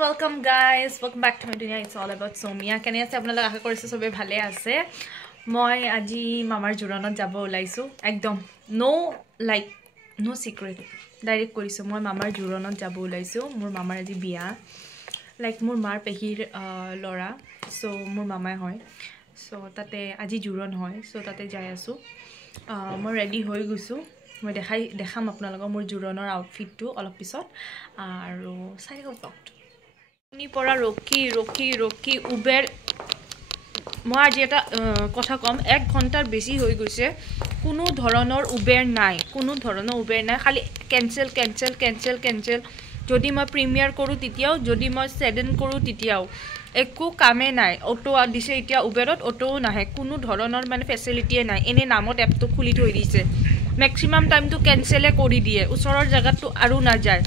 welcome guys, welcome back to my dunya. It's all about Somia. Kene ase apnalok akha korise sobe bhale ase. Moi aji mamar juranot jabo ulaisu. Ekdom no secret. Direct korisu moi mamar juranot jabo ulaisu. Mur mamar aji biya. Like mur mar pehir lora. So mur mamai hoy. So tate aji juron hoy. So tate jai asu. Moi ready hoy gusu. মই দেখাম আপোনালোকক মোৰ জুৰণৰ আউটফিটটো অলপ পিছত আৰু cycle টকট নি পৰা ৰকি উবেৰ মই আজি এটা কথা কম 1 ঘণ্টাৰ বেছি হৈ গৈছে কোনো ধৰণৰ উবেৰ নাই খালি কেনসেল যদি মই প্ৰিমিয়াৰ কৰো তিতিয়াও যদি মই সেডেন কৰো তিতিয়াও একো কামে নাই অটো দিছে এতিয়া উবেৰত অটো নাহে কোনো ধৰণৰ মানে ফেসিলিটিয়ে নাই এনে নামত এপটো খুলি থৈ দিছে मैक्सिमम टाइम तो कैंसेले करी दिए उसर जगह तो आरु ना जाए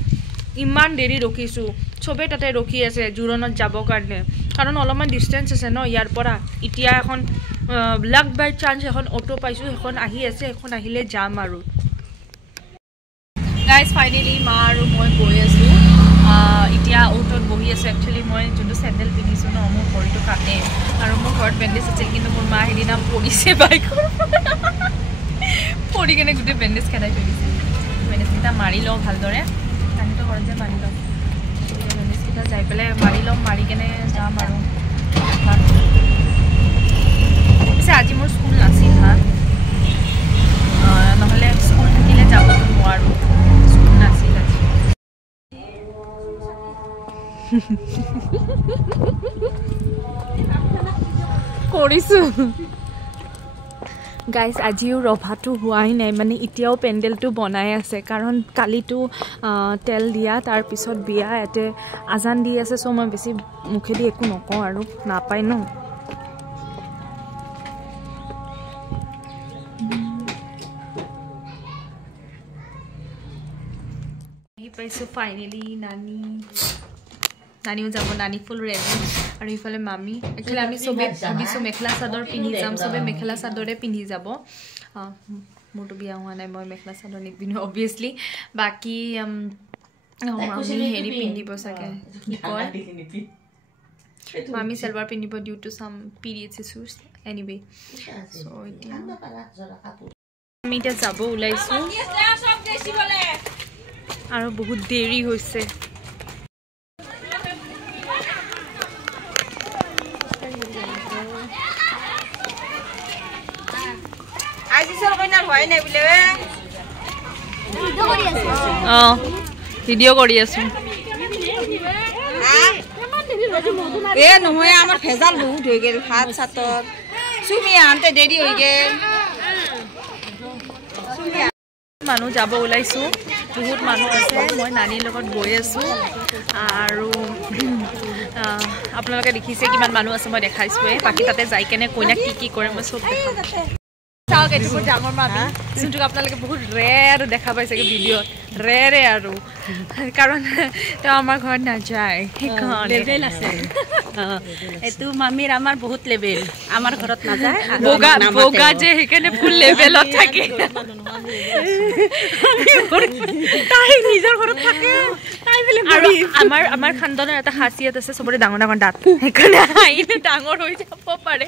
इमान देरी रखिसु सबे ताते रखी आछे जुरनत जाबो कारणे कारण अलमान डिस्टेंस आछे न यार परा इटिया এখন लक बाय चान्स এখন অটো পাইছো এখন আহি আছে এখন আহিলে যাম আৰু গাইস ফাইনালি মা আৰু মই গৈ আছো ইটিয়া অটোত বহি আছে একচুয়ালি মই যোনটো স্যান্ডেল পিনিছো ন মোৰ ভৰিটো কাটে আৰু মোৰ ঘৰত বেন্ডেজ আছিল কিন্তু মোৰ মা হেদিনা পৰিছে বাইকৰ পৰি কেনে গুটে বেন্ডেজ খেলাই থৈছে বেন্ডেজ কিটা মাৰি লও ভালদৰে কানিটো ঘৰত যে মাৰি লও বেন্ডেজ কিটা যাই পেলে মাৰি লও মাৰি কেনে যাম আৰু পিছে আজি মোৰ স্কুল নাছিল হা নহলে স্কুল থাকিলে যাব নোৱাৰো স্কুল নাছিল আজি কৰিছো गाइस आजिও ৰভাটো হোৱাই নাই মানে ইতিয়াও পেন্ডেলটো বনাই আছে কাৰণ কালিটো তেল দিয়া তাৰ পিছত বিয়া এতে আজান দি আছে সো মই বেছি মুখেদি একো নকওঁ আৰু নাপাই ন এই পাইছো ফাইনালি नानीও যাব नानी ফুল ৰেডি আৰু ইফালে মামি একচুয়ালি আমি সবে ভাবিছো মেখলা চাদৰ পিন্ধি যাম সবে মেখলা চাদৰে পিন্ধি যাব মোৰটো বিয়া হোৱা নাই মই মেখলা চাদৰ নিপিন্ধো অবিয়াসলি বাকি মামি হেৰি পিন্ধিব সাকে কি কয় মামি সালৱাৰ পিন্ধিব due to some periods issues anyway so এতিয়া আমি এতিয়া যাব ওলাইছো আৰু বহুত দেৰি হৈছে ভিডিও কৰি আছো এ নহয় আমাৰ ফেজাল বহুত হৈ গেল হাত সাতৰ সুমি আনতে দেৰি হৈ গেল মানুহ যাব ওলাইছো বহুত মানুহ আছে মই নানিৰ লগত গৈ আছো আৰু আপোনালোকে দেখিছে কিমান মানুহ আছে মই দেখাইছো বাকি তাতে যাই কেনে কইনা কি কৰে মই সব দেখাম চাও কে বহুত ডাঙৰ মামি যোনটো আপোনালোকে বহুত ৰেৰ দেখা পাইছে কি ভিডিও ৰেৰে আৰু কাৰণ তো আমাৰ ঘৰত না যায় লেভেল আছে এটো মামিৰ আমাৰ বহুত লেভেল আমাৰ ঘৰত না যায় বগা যে হেকনে ফুল লেভেলত থাকে তাই নিজৰ ঘৰত থাকে তাই বলে আমাৰ খানদানৰ এটা খাসিয়ত আছে সবৰে ডাঙৰ দাঁত হেকনে আইনে ডাঙৰ হৈ যাব পাৰে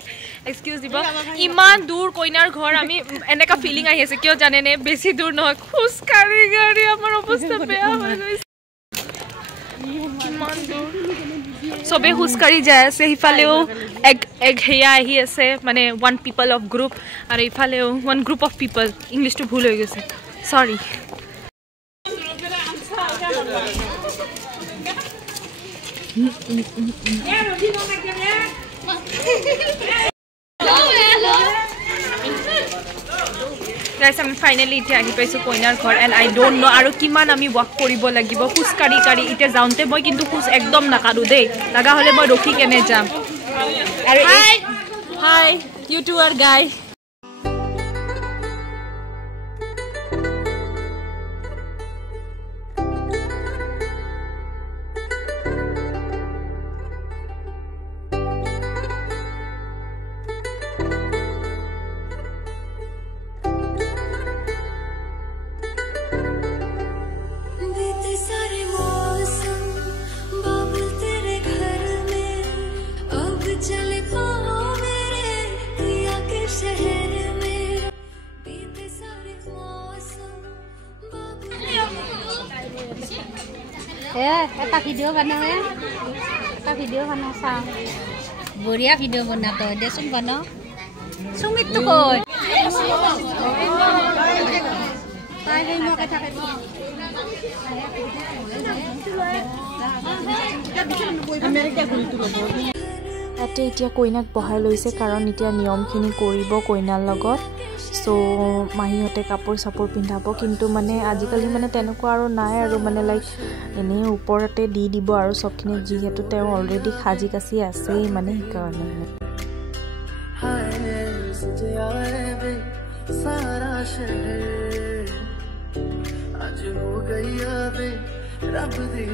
এক্সকিউজ দিব ইমান দূৰ কইনাৰ ঘৰ আমি এনেকা ফিলিং আহি আছে কিয় জানে নে বেছি দূৰ নহয় খুসকাৰি গাড়ী আমাৰ অৱস্থা বেয়া হৈ গৈছে ইমান দূৰ সবে খুসকাৰি যায় আছে ইফালেও এক হেয়া আহি আছে মানে ওয়ান পিপল অফ গ্ৰুপ আৰু ইফালেও ওয়ান গ্ৰুপ অফ পিপল ইংলিশটো ভুল হৈ গৈছে সৰি Guys, I'm finally here. I paise koinar ghor and I don't know aru kiman ami walk koribo lagibo kuskari ite jaunte moi kintu kus ekdom nakaru dei laga hole moi rokhi kene jam aru hi YouTuber guy सारे मौसम बाबल तेरे এটা video বনাবে এটা video বনাও চাওঁ বঢ়িয়া video বনাতো দেচোন বনাও সুমিতটো কই তাই দেই মকে থাকে আমেৰিকা ঘুৰিটো ল'ব তাতে এতিয়া কইনাক বহাই লৈছে কাৰণ এতিয়া নিয়মখিনি কৰিব কইনাৰ লগত সো মাহীহঁতে কাপোৰ চাপোৰ পিন্ধাব কিন্তু মানে আজিকালি মানে তেনেকুৱা আৰু নাই আৰু মানে লাইক এনেই ওপৰতে দি দিব আৰু সবখিনি যিহেতু তেওঁ অলৰেডি সাজি কাচি আছেই মানে সেইকাৰণে आज हो गई अबे रब दी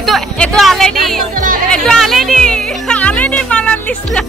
Itu already malam nisla.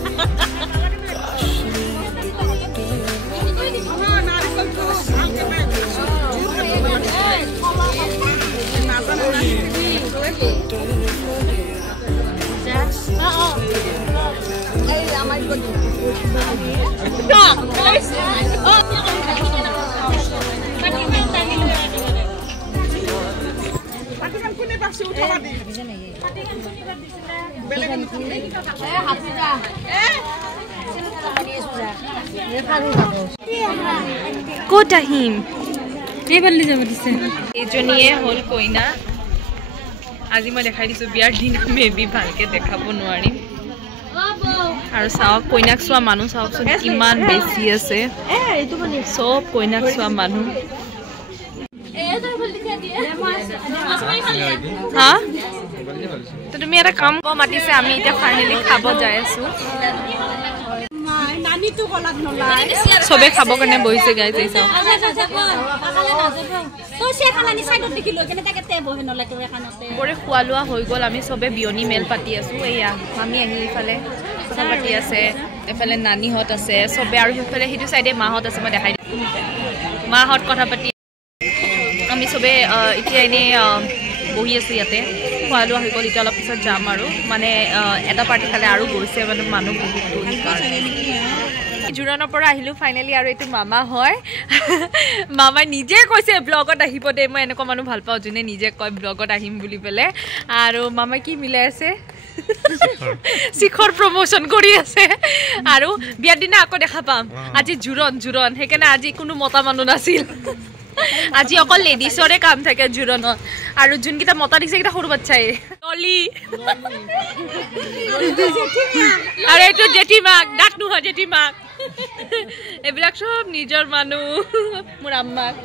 Kota him. Ei balli jab dise. Ejoniye hol koina. Aji moi dekhai disu biar din maybe bhalke dekhabo nuari. Aru saok koinak swa manu saok so kiman besi ase. Etu bani sob koinak swa manu. हाँ तो तुम मेरा काम को माटी से आमी इतना finally खाबो जाए सु नानी तो गलत नला सबे खाबो करने बोई से गए जैसा तो से खाना नि साइड देखि लो केने ताके ते बहे नला के खानाते परे खुआलुआ होई गल आमी सबे बियनी मेल पाती आसु एया मामी आही इफाले কথা পাতি আছে এফালে নানি হত আছে सबे আৰু এফালে হিটো সাইডে মা হত আছে মই দেখাই মা হত কথা পাতি আমি সবে এতিয়া এনে বহি আছো ইয়াতে খোৱালো হৈ গল এতিয়া অলপ পিছত যাম আৰু মানে এটা পাৰ্টি খালে আৰু গৈছে মানে মানুহ বহুত জুৰানৰ পৰা আহিলো ফাইনালি আৰু এটো মামা হয় মামা নিজে কৈছে ব্লগত আহিব দে মই এনেকুৱা মানুহ ভাল পাও জুনে নিজে কয় ব্লগত আহিম বুলি পেলে আৰু মামা কি মিলাই আছে শিখৰ প্ৰমোশন কৰি আছে আৰু বিয়াৰ দিনা আকৌ দেখা পাম আজি জুৰন হেকেনে আজি কোনো মতা মানুহ নাছিল আজি অকল লেডিছৰে কাম থাকে জুৰনত আৰু যোনকিটা মতা দিছে কিটা সৰু বাচ্চাই নলি আৰু এটো জেঠিমাক ডাক নুহ জেঠিমাক এবিলাক সব নিজৰ মানুহ মোৰ আম্মাক